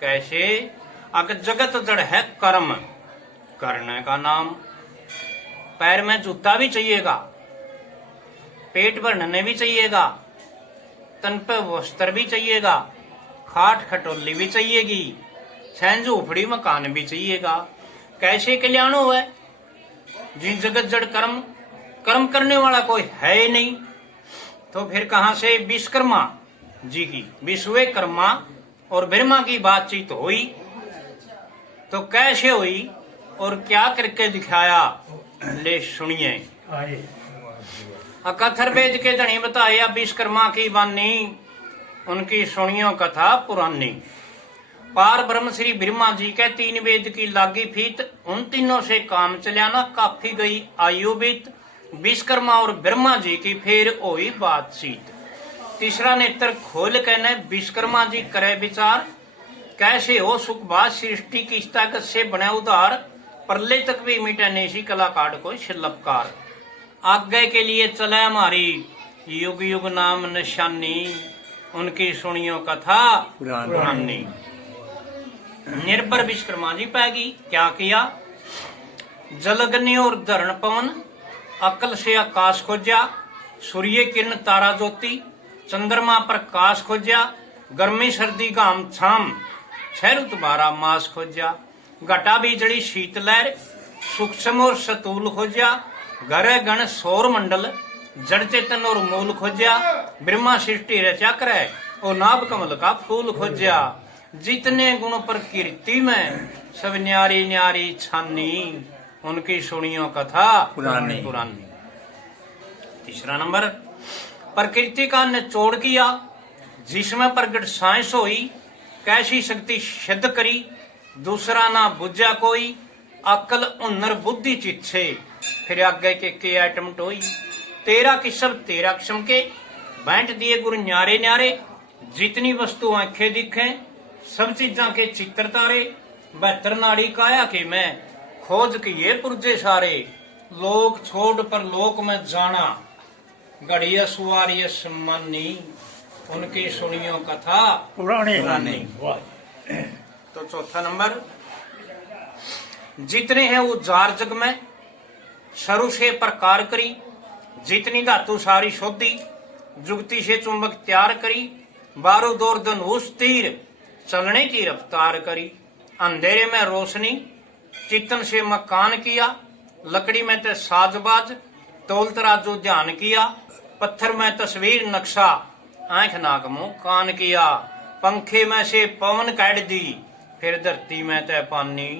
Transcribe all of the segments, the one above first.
कैसे अग जगत जड़ है कर्म, करने का नाम। पैर में जूता भी चाहिएगा, पेट भरने भी चाहिएगा, तन पे वस्त्र भी चाहिएगा, खाट खटोली भी चाहिएगी, छह झोपड़ी मकान भी चाहिएगा। कैसे कल्याण हो है जी जगत जड़ कर्म, कर्म करने वाला कोई है ही नहीं। तो फिर कहां से विश्वकर्मा जी की विश्वकर्मा और ब्रह्मा की बातचीत हुई, तो कैसे हुई और क्या करके दिखाया, ले सुनिए। अकथर्वेद के धनी बताया विश्वकर्मा की वाणी, उनकी सुनियो कथा पुरानी। पार ब्रह्म श्री ब्रह्मा जी के तीन वेद की लागी फीत, उन तीनों से काम चलाना काफी गई आयु बीत। विश्वकर्मा और ब्रह्मा जी की फिर हुई बातचीत। तीसरा नेत्र खोल कहने विश्वकर्मा जी करे विचार, कैसे हो सुखबाद सृष्टि की ताकत से बने उदार, प्रलय तक भी मिटे नेसी कलाकार कोई शिल्पकार। आगे के लिए चले हमारी युग युग नाम निशानी, उनकी सुनियो कथा पुरानी। निर्भर विश्वकर्मा जी पैगी क्या किया, जलअग्नि और धरण पवन, अकल से आकाश खोजा, सूर्य किरण तारा ज्योति, चंद्रमा प्रकाश खोजा, गर्मी सर्दी घाम छाम, छह ऋतु 12 मास खोजा, घटा बिजली शीतलहर, सूक्ष्म और सतूल खोजा, ग्रह गण सौर मंडल, जड़ चेतन और मूल खोजा, ब्रह्मा सृष्टि रचा करे और नाभ कमल का फूल खोजा। जितने गुण प्रकृति में सब न्यारी न्यारी छानी, उनकी सुनियो कथा पुरानी। तीसरा नंबर प्रकृति का निचोड़ किया, जिसमें प्रगट साइंस हुई, कैसी शक्ति सिद्ध करी, दूसरा ना बुझा कोई, अकल हुनर बुद्धि चिच्छे, फिर आगे के आइटम टोई। 13 किस्म 13 किस्म के बांट दिए गुरु न्यारे न्यारे, जितनी वस्तु आंखें दिखे सब चीजा के चित्र तारे, 72 नाड़ी काया के मैं खोज किए पुरजे सारे, लोक छोड़ पर लोक में जाना, गढ़िया सुवारिय सम्मानी, उनकी सुनियो कथा पुरानी। तो चौथा नंबर, जितने हैं वो जार जग में, सरु से प्रकार करी, जितनी धातु सारी शोधी, जुगती से चुंबक तैयार करी, बारूद और धनुष तीर, चलने की रफ्तार करी, अंधेरे में रोशनी, चितन से मकान किया, लकड़ी में ते साजबाज, तोल तराजू ध्यान किया, पत्थर में तस्वीर नक्शा, आंख नाक मुंह कान किया, पंखे में से पवन काट दी, फिर धरती में ते पानी,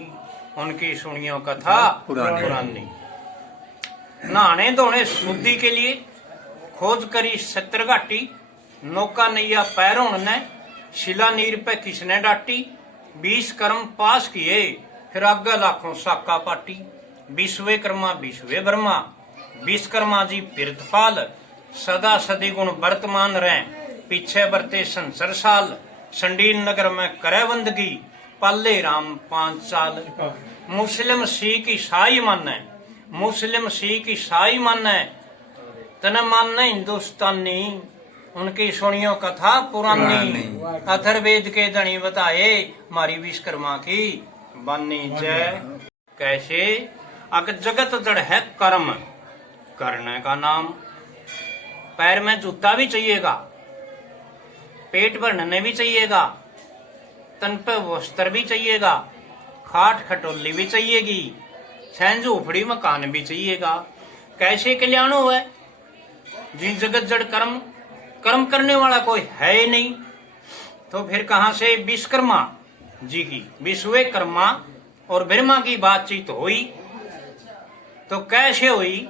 उनकी सुनियो कथा पुरानी। नहाने धोने शुद्धि के लिए खोज करी 70 घाटी, नौका नैया पैरों ने, शिला नीर पे किसने डाटी, 20 कर्म पास किए, फिर आगे लाखों साका पाटी। विश्वकर्मा विश्व ब्रह्मा, विश्वकर्मा जी पीरतपाल, सदा सदी गुण वर्तमान रहे, पीछे बरते संसर साल, संडील नगर में करे बंदगी, पाले राम 5 साल। मुस्लिम सिख ईसाई माने, मुस्लिम सिख ईसाई माने, तने माने हिंदुस्तानी, उनकी सुनियो कथा पुरानी। अथर्वेद के धनी बताए मारी विश्वकर्मा की बानी जय। कैसे अग जगत जड़ है कर्म, करने का नाम। पैर में जूता भी चाहिएगा, पेट भरने भी चाहिएगा, तन पे वस्त्र भी चाहिएगा, खाट खटोली भी चाहिएगी, छह झोपड़ी मकान भी चाहिएगा। कैसे कल्याण हो है जी जगत जड़ कर्म, कर्म करने वाला कोई है ही नहीं। तो फिर कहां से विश्वकर्मा जी की विश्वकर्मा और ब्रह्मा की बातचीत हुई, तो कैसे हुई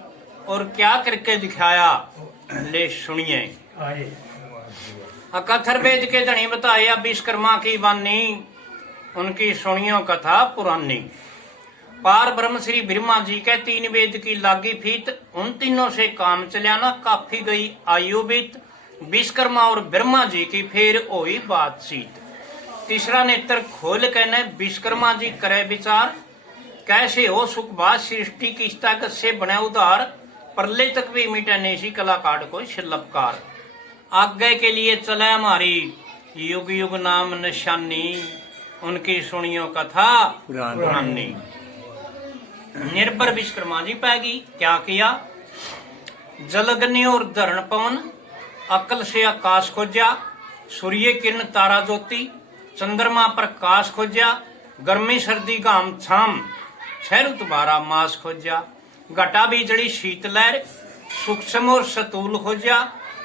और क्या करके दिखाया, ले सुनिए। अकथर्वेद के धनी बताया विश्वकर्मा की वाणी, उनकी सुनियो कथा पुरानी। पार ब्रह्म श्री ब्रह्मा जी के तीन वेद की लागी फीत, उन तीनों से काम चलाना काफी गई आयु बीत। विश्वकर्मा और ब्रह्मा जी की फिर हुई बातचीत। तीसरा नेत्र खोल कहने विश्वकर्मा जी करे विचार, कैसे हो सुखबाद सृष्टि की ताकत से बने उदार, प्रलय तक भी मिटे नेसी कलाकार कोई शिल्पकार। आगे के लिए चले हमारी युग युग नाम निशानी, उनकी सुनियो कथा पुरानी। निर्भर विश्वकर्मा जी पैगी क्या किया, जलअग्नि और धरण पवन, अकल से आकाश खोजा, सूर्य किरण तारा ज्योति, चंद्रमा प्रकाश खोजा, गर्मी सर्दी घाम छाम, 6 ऋतु 12 मास खोजा, घटा बिजली शीत लहर, सूक्ष्म और सतूल खोजा,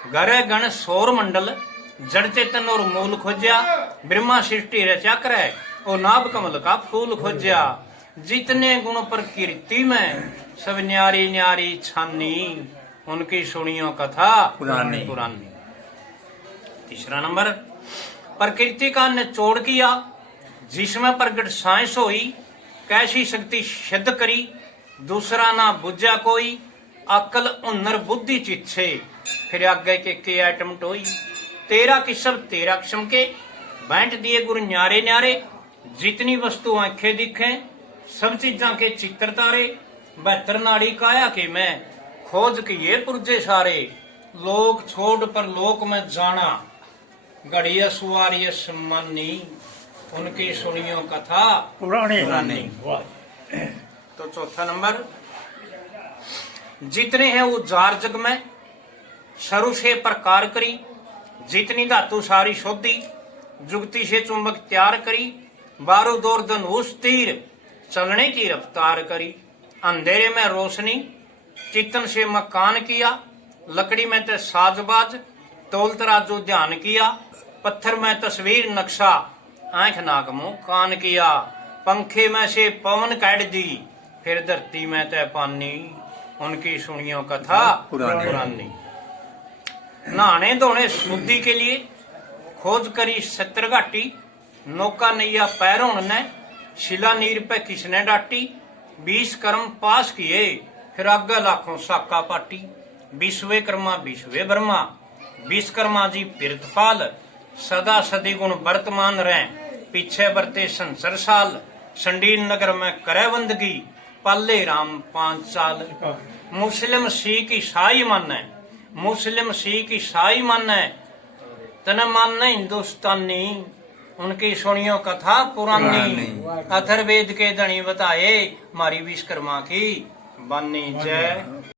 ग्रह गण सौर मंडल, जड़ चेतन और मूल खोजा, ब्रह्मा सृष्टि रचा करे और नाभ कमल का फूल खोजा, जितने गुण प्रकृति में सब न्यारी न्यारी छानी, उनकी सुनियो कथा पुरानी। तीसरा नंबर, प्रकृति का निचोड़ किया, जिसमें प्रगट साइंस होई, कैसी शक्ति सिद्ध करी, दूसरा ना बुझा कोई, अकल हुनर बुद्धि चिच्छे, फिर आगे के आइटम टोई, 13 किस्म 13 किस्म के बांट दिए गुरु न्यारे न्यारे, जितनी वस्तु आंखें दिखे सब चीजा के चित्र तारे, 72 नाड़ी काया के मैं खोज किए पुरजे सारे, लोक छोड़ पर लोक में जाना, घड़िया सुवारिय सम्मानी, उनकी सुनियो कथा पुरानी। तो चौथा नंबर, जितने हैं उजार जग में शरु से प्रकार करी, जितनी धातु सारी शोधी, जुगती से चुंबक तैयार करी, 12 दौर धनुष तीर, चलने की रफ्तार करी, अंधेरे में रोशनी, चितन से मकान किया, लकड़ी में ते साजबाज, तोल तराजू ध्यान किया, पत्थर में तस्वीर नक्शा, आंख नाक मुंह कान किया, पंखे में से पवन काट दी, फिर धरती में ते पानी, उनकी सुनियो कथा पुरानी। नहाने धोने शुद्धि के लिए खोज करी 70 घाटी, नौका नैया पैरों ने, शिला नीर पे किसने डाटी, 20 कर्म पास किए, फिर आगे लाखों साका पाटी, 20वें कर्मा 20वें ब्रह्मा, 20 जी पिरतपाल, सदा सदी गुण वर्तमान रहे, पीछे बरते संसर साल, संडील नगर में करे बंदगी, पाले राम 5 साल, मुस्लिम सिख ईसाई माने, मुस्लिम सिख ईसाई माने, तने माने हिंदुस्तानी, उनकी सुनियो कथा पुरानी। अथर्ववेद के धनी बताए, मारी विश्वकर्मा की बानी जय।